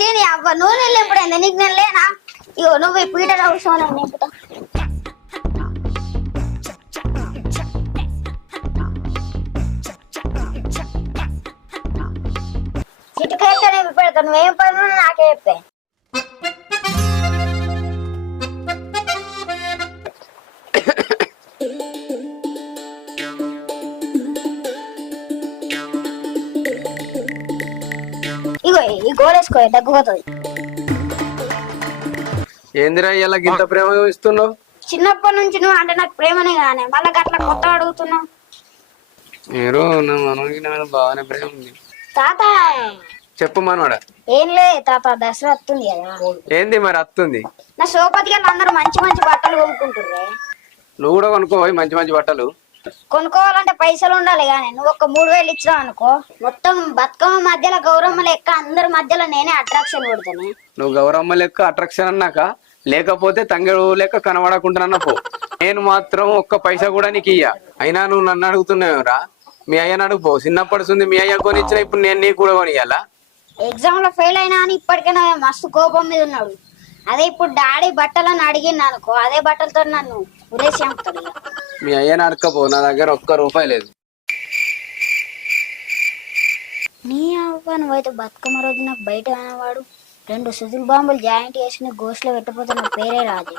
చీని అవ్వ నువ్వు నెల్లు ఎప్పుడైంది నీకు నేను లేనా ఇగో నువ్వు ఈ పీటర్ అవసరం నింపుతా చిటికైతేనే పెడతా నువ్వేం పని నాకే చెప్పే ఇగో ఈ గోడేసుకో తగ్గిపోతుంది ఏందిరా ఇలా గింత ప్రేమ ఇస్తున్నావు? చిన్నప్పటి నుంచి నువ్వు అంటే నాకు ప్రేమనే కానీ మళ్ళీ అట్లా కొత్త అడుగుతున్నావు మీరు నా మనోడికి నా మీద బాగానే ప్రేమ ఉంది. తాత చెప్పు మనోడా. ఏం లే తాత దసరా వస్తుంది కదా ఏంది మరి అత్తుంది? నా సోపతి గారు అందరూ మంచి మంచి బట్టలు కొనుక్కుంటుర్రే నువ్వు కూడా కొనుక్కోవాలి మంచి మంచి బట్టలు. కొనుక్కోవాలంటే పైసలు ఉండాలి కానీ నువ్వు ఒక 3000 ఇచ్చినావు అనుకో మొత్తం బతుకమ్మ మధ్యలో గౌరమ్మ లెక్క అందరి మధ్యలో నేనే అట్రాక్షన్ కొడతాను. నువ్వు గౌరమ్మ లెక్క అట్రాక్షన్ అన్నాక లేకపోతే తంగడు లెక్క కనబడకుంటున్నా పో. నేను మాత్రం ఒక్క పైసా కూడా నీకు ఇయ్య. అయినా నువ్వు నన్ను అడుగుతున్నావురా? మీ అయ్యని అడుగుపో. చిన్నప్పటి మీ అయ్య కొనిచ్చిన ఇప్పుడు నేను నీకు కూడా కొనియాలా? ఎగ్జామ్ లో ఫెయిల్ అయినా అని ఇప్పటికైనా మస్తు కోపం మీద ఉన్నాడు. అదే ఇప్పుడు డాడీ బట్టలను అడిగింది అనుకో అదే బట్టలతో నన్ను ఉరేసి అమ్ముతాడు. మీ అయ్యని అడకపో, నా దగ్గర ఒక్క రూపాయి లేదు. నీ అవ్వ నువ్వైతే బతుకమ్మ రోజు నాకు బయట అనేవాడు 2 సుజుల్ బాంబులు జాయింట్ చేసి గోష్లో పెట్టిపోతే నా పేరే రాజు.